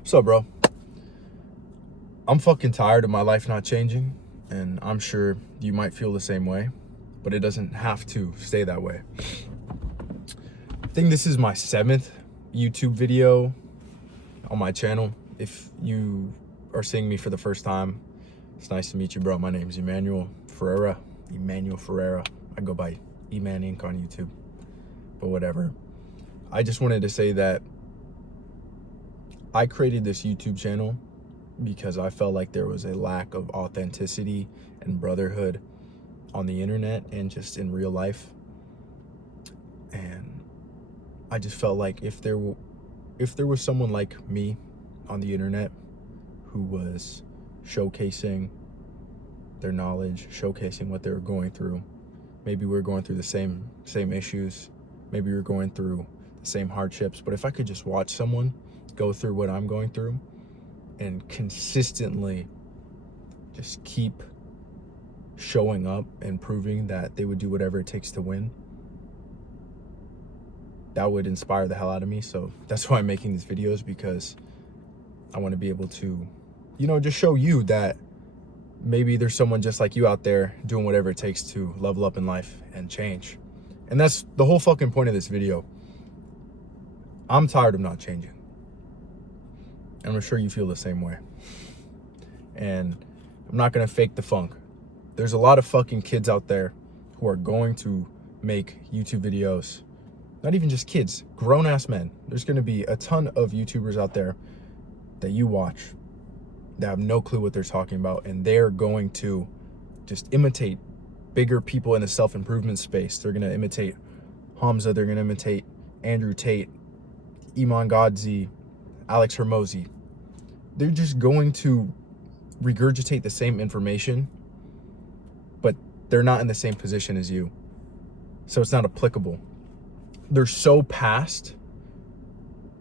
What's up, bro? I'm fucking tired of my life not changing, and I'm sure you might feel the same way, but it doesn't have to stay that way. I think this is my 7th YouTube video on my channel. If you are seeing me for the first time, it's nice to meet you, bro. My name is Emmanuel Ferreira. I go by Eman Inc. on YouTube, but whatever. I just wanted to say that I created this YouTube channel because I felt like there was a lack of authenticity and brotherhood on the internet and just in real life. And I just felt like if there was someone like me on the internet who was showcasing their knowledge, showcasing what they were going through, maybe we were going through the same issues, maybe we were going through the same hardships, but if I could just watch someone go through what I'm going through and consistently just keep showing up and proving that they would do whatever it takes to win, that would inspire the hell out of me. So that's why I'm making these videos, because I want to be able to, just show you that maybe there's someone just like you out there doing whatever it takes to level up in life and change. And that's the whole fucking point of this video. I'm tired of not changing. And I'm sure you feel the same way. And I'm not going to fake the funk. There's a lot of fucking kids out there who are going to make YouTube videos. Not even just kids, grown-ass men. There's going to be a ton of YouTubers out there that you watch that have no clue what they're talking about, and they're going to just imitate bigger people in the self-improvement space. They're going to imitate Hamza. They're going to imitate Andrew Tate, Iman Godzi, Alex Hormozy. They're just going to regurgitate the same information, but they're not in the same position as you. So it's not applicable. They're so past.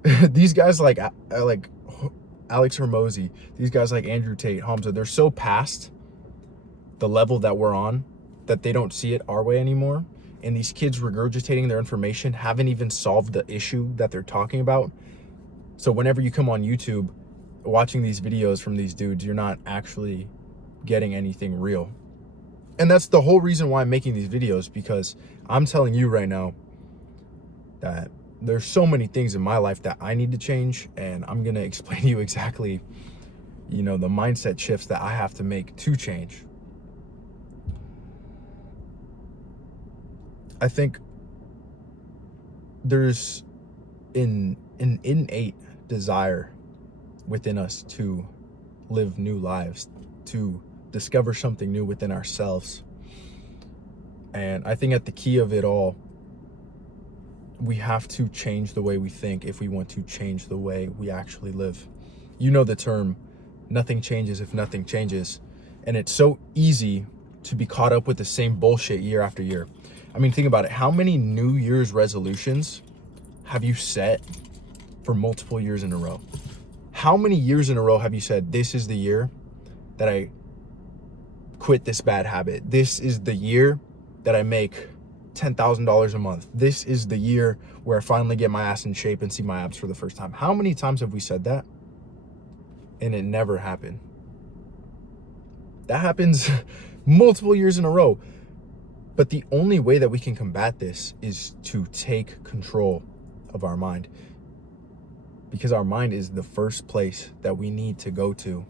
These guys like Alex Hormozy, these guys like Andrew Tate, Hamza, they're so past the level that we're on that they don't see it our way anymore. And these kids regurgitating their information haven't even solved the issue that they're talking about. So whenever you come on YouTube watching these videos from these dudes, you're not actually getting anything real. And that's the whole reason why I'm making these videos, because I'm telling you right now that there's so many things in my life that I need to change, and I'm going to explain to you exactly, the mindset shifts that I have to make to change. I think there's an innate desire within us to live new lives, to discover something new within ourselves. And I think at the key of it all, we have to change the way we think if we want to change the way we actually live. You know the term, nothing changes if nothing changes. And it's so easy to be caught up with the same bullshit year after year. I mean, think about it. How many New Year's resolutions have you set for multiple years in a row? How many years in a row have you said, this is the year that I quit this bad habit? This is the year that I make $10,000 a month. This is the year where I finally get my ass in shape and see my abs for the first time. How many times have we said that? And it never happened. That happens multiple years in a row. But the only way that we can combat this is to take control of our mind. Because our mind is the first place that we need to go to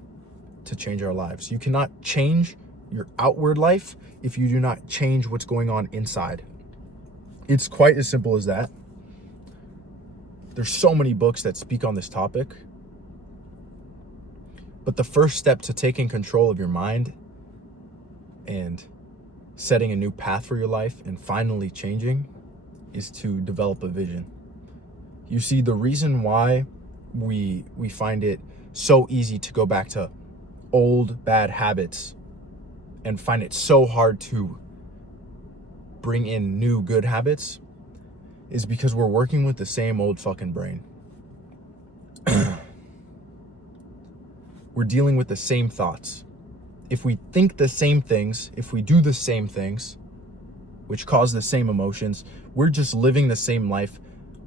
change our lives. You cannot change your outward life if you do not change what's going on inside. It's quite as simple as that. There's so many books that speak on this topic. But the first step to taking control of your mind and setting a new path for your life and finally changing is to develop a vision. You see, the reason why we find it so easy to go back to old bad habits and find it so hard to bring in new good habits is because we're working with the same old fucking brain. We're dealing with the same thoughts. If we think the same things, if we do the same things, which cause the same emotions, we're just living the same life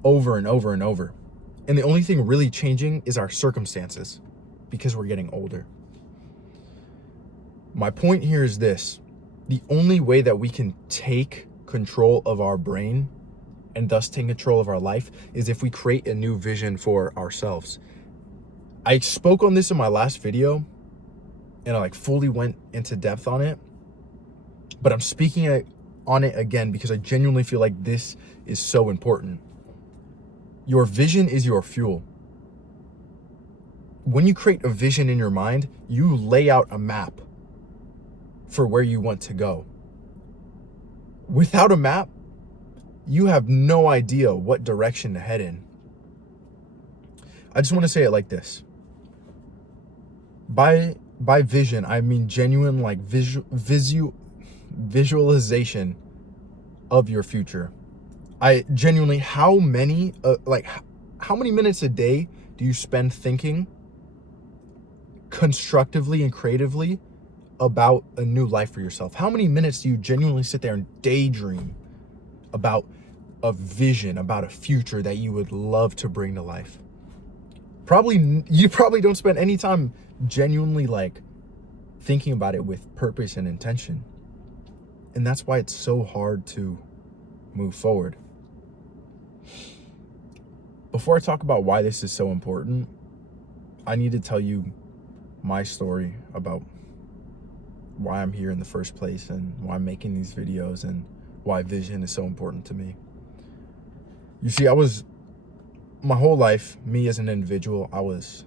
over and over and over. And the only thing really changing is our circumstances because we're getting older. My point here is this: the only way that we can take control of our brain and thus take control of our life is if we create a new vision for ourselves. I spoke on this in my last video and I fully went into depth on it, but I'm speaking on it again because I genuinely feel like this is so important. Your vision is your fuel. When you create a vision in your mind, you lay out a map for where you want to go. Without a map, you have no idea what direction to head in. I just want to say it like this. By vision, I mean genuine visualization of your future. I genuinely, how many minutes a day do you spend thinking constructively and creatively about a new life for yourself? How many minutes do you genuinely sit there and daydream about a vision, about a future that you would love to bring to life? You probably don't spend any time genuinely thinking about it with purpose and intention. And that's why it's so hard to move forward. Before I talk about why this is so important, I need to tell you my story about why I'm here in the first place and why I'm making these videos and why vision is so important to me. You see, my whole life, me as an individual, I was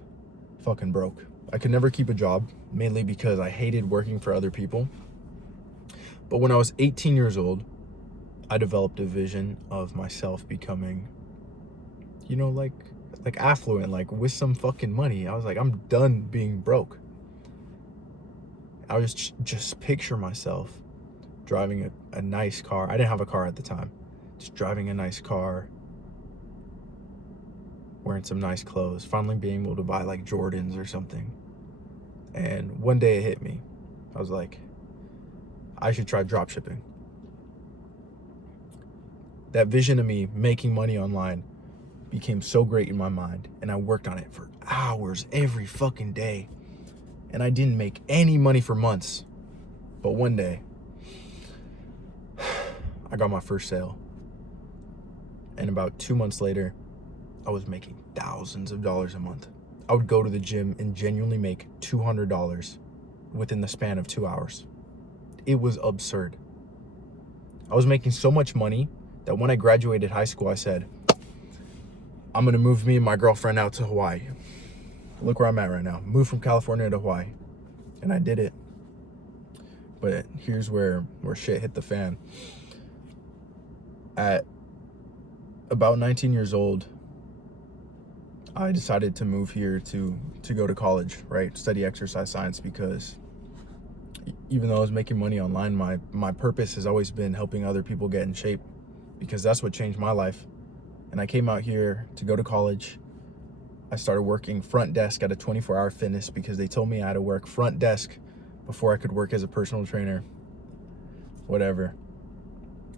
fucking broke. I could never keep a job, mainly because I hated working for other people. But when I was 18 years old, I developed a vision of myself becoming, affluent, with some fucking money. I was like, I'm done being broke. I was just picture myself driving a nice car. I didn't have a car at the time. Just driving a nice car, wearing some nice clothes, finally being able to buy Jordans or something. And one day it hit me. I was like, I should try drop shipping. That vision of me making money online became so great in my mind, and I worked on it for hours every fucking day. And I didn't make any money for months. But one day, I got my first sale. And about 2 months later, I was making thousands of dollars a month. I would go to the gym and genuinely make $200 within the span of 2 hours. It was absurd. I was making so much money that when I graduated high school, I said, I'm gonna move me and my girlfriend out to Hawaii. Look where I'm at right now. Moved from California to Hawaii. And I did it. But here's where shit hit the fan. At about 19 years old, I decided to move here to go to college, right? Study exercise science, because even though I was making money online, my purpose has always been helping other people get in shape, because that's what changed my life. And I came out here to go to college. I started working front desk at a 24-hour fitness because they told me I had to work front desk before I could work as a personal trainer, whatever.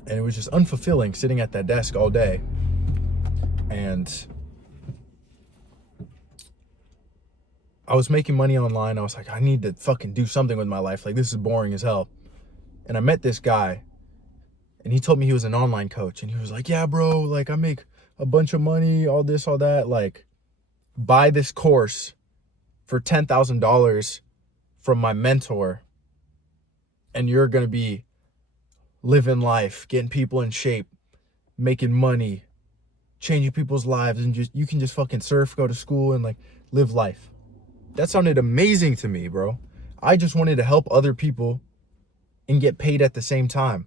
And it was just unfulfilling sitting at that desk all day. And I was making money online. I was like, I need to fucking do something with my life. This is boring as hell. And I met this guy, and he told me he was an online coach. And he was like, yeah, bro, I make a bunch of money, all this, all that. Buy this course for $10,000 from my mentor, and you're going to be living life, getting people in shape, making money, changing people's lives, and you can just fucking surf, go to school, and live life. That sounded amazing to me, bro. I just wanted to help other people and get paid at the same time.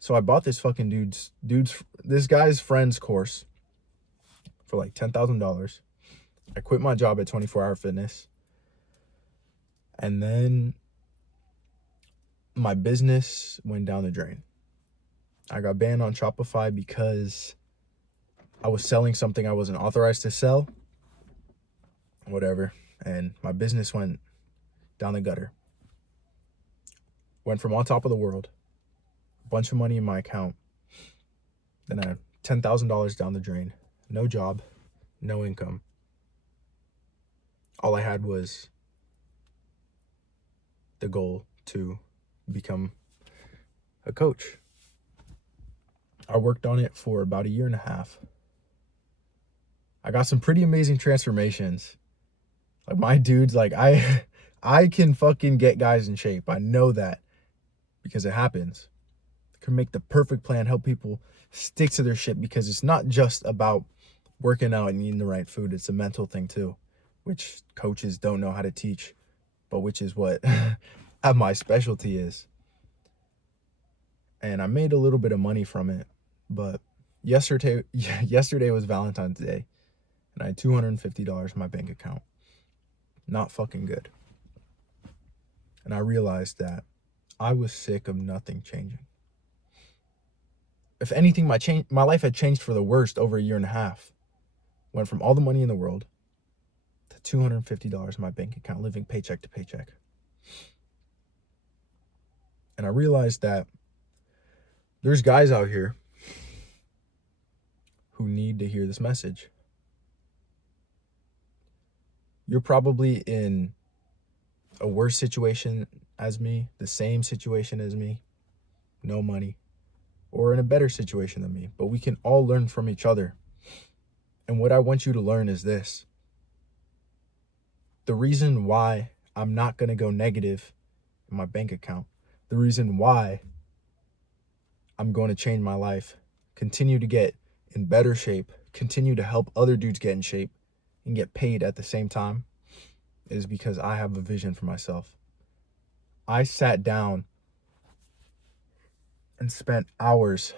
So I bought this fucking this guy's friend's course for $10,000. I quit my job at 24-hour fitness. And then my business went down the drain. I got banned on Shopify because I was selling something I wasn't authorized to sell. Whatever. And my business went down the gutter. Went from on top of the world, a bunch of money in my account, then I had $10,000 down the drain, no job, no income. All I had was the goal to become a coach. I worked on it for about 1.5 years. I got some pretty amazing transformations. Like my dudes, like I can fucking get guys in shape. I know that because it happens. I can make the perfect plan, help people stick to their shit, because it's not just about working out and eating the right food. It's a mental thing too, which coaches don't know how to teach, but which is what my specialty is. And I made a little bit of money from it, but yesterday was Valentine's Day, and I had $250 in my bank account. Not fucking good. And I realized that I was sick of nothing changing. If anything, my life had changed for the worst over 1.5 years. Went from all the money in the world to $250 in my bank account, living paycheck to paycheck. And I realized that there's guys out here who need to hear this message. You're probably in a worse situation as me, the same situation as me, no money, or in a better situation than me, but we can all learn from each other. And what I want you to learn is this: the reason why I'm not going to go negative in my bank account, the reason why I'm going to change my life, continue to get in better shape, continue to help other dudes get in shape and get paid at the same time, is because I have a vision for myself. I sat down and spent hours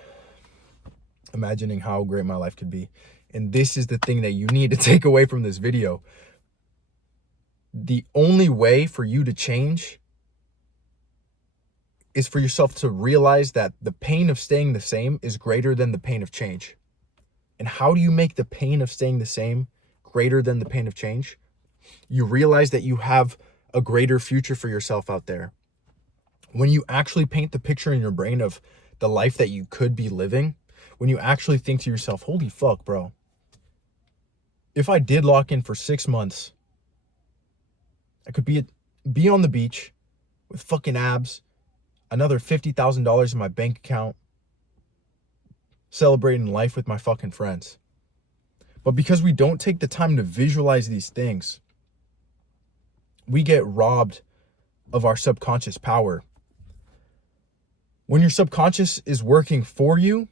imagining how great my life could be. And this is the thing that you need to take away from this video. The only way for you to change is for yourself to realize that the pain of staying the same is greater than the pain of change. And how do you make the pain of staying the same greater than the pain of change? You realize that you have a greater future for yourself out there. When you actually paint the picture in your brain of the life that you could be living, when you actually think to yourself, holy fuck, bro, if I did lock in for 6 months, I could be on the beach with fucking abs, another $50,000 in my bank account, celebrating life with my fucking friends. But because we don't take the time to visualize these things, we get robbed of our subconscious power. When your subconscious is working for you,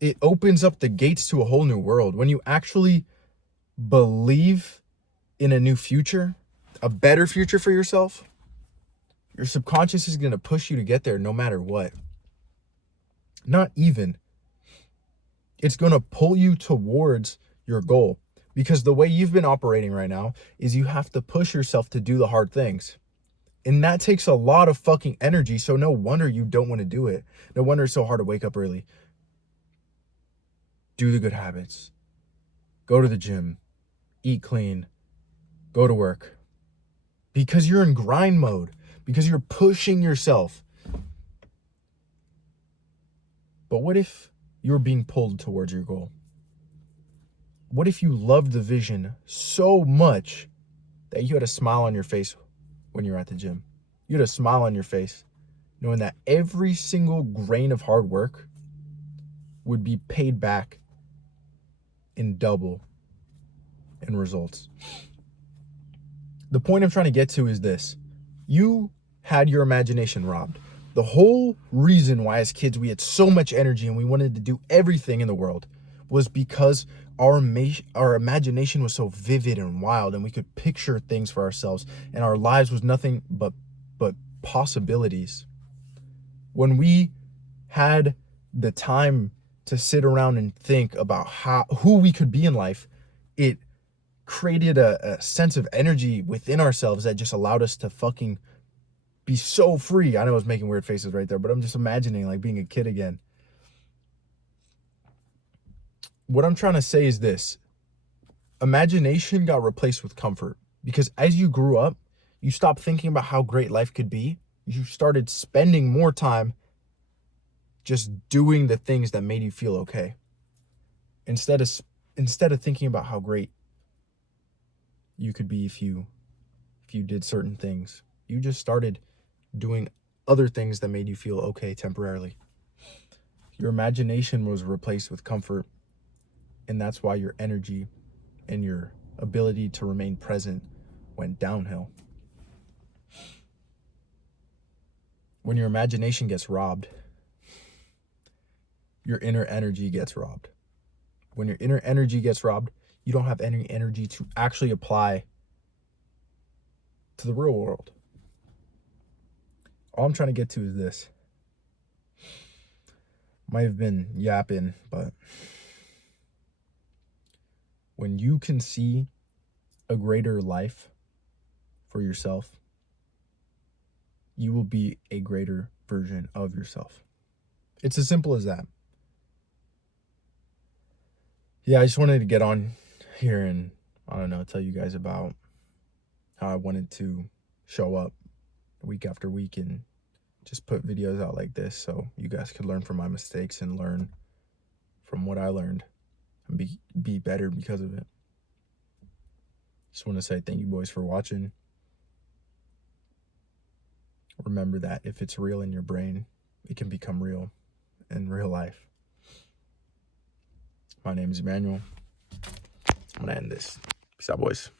it opens up the gates to a whole new world. When you actually believe in a new future, a better future for yourself, your subconscious is going to push you to get there no matter what. Not even. It's going to pull you towards your goal, because the way you've been operating right now is you have to push yourself to do the hard things. And that takes a lot of fucking energy, so no wonder you don't want to do it. No wonder it's so hard to wake up early. Do the good habits. Go to the gym. Eat clean. Go to work. Because you're in grind mode. Because you're pushing yourself. But what if you're being pulled towards your goal? What if you loved the vision so much that you had a smile on your face when you're at the gym? You had a smile on your face knowing that every single grain of hard work would be paid back in double in results. The point I'm trying to get to is this: you had your imagination robbed. The whole reason why as kids we had so much energy and we wanted to do everything in the world was because our imagination was so vivid and wild, and we could picture things for ourselves, and our lives was nothing but possibilities. When we had the time to sit around and think about who we could be in life, it created a sense of energy within ourselves that just allowed us to fucking be so free. I know I was making weird faces right there, but I'm just imagining like being a kid again. What I'm trying to say is this: imagination got replaced with comfort, because as you grew up, you stopped thinking about how great life could be. You started spending more time just doing the things that made you feel okay, instead of instead of thinking about how great you could be if you did certain things, you just started doing other things that made you feel okay temporarily. Your imagination was replaced with comfort, and that's why your energy and your ability to remain present went downhill. When your imagination gets robbed, your inner energy gets robbed. When your inner energy gets robbed, you don't have any energy to actually apply to the real world. All I'm trying to get to is this. Might have been yapping, but when you can see a greater life for yourself, you will be a greater version of yourself. It's as simple as that. Yeah, I just wanted to get on here and, I don't know, tell you guys about how I wanted to show up week after week and just put videos out like this so you guys could learn from my mistakes and learn from what I learned and be better because of it. Just want to say thank you, boys, for watching. Remember that if it's real in your brain, it can become real in real life. My name is Emmanuel. I'm going to end this. Peace out, boys.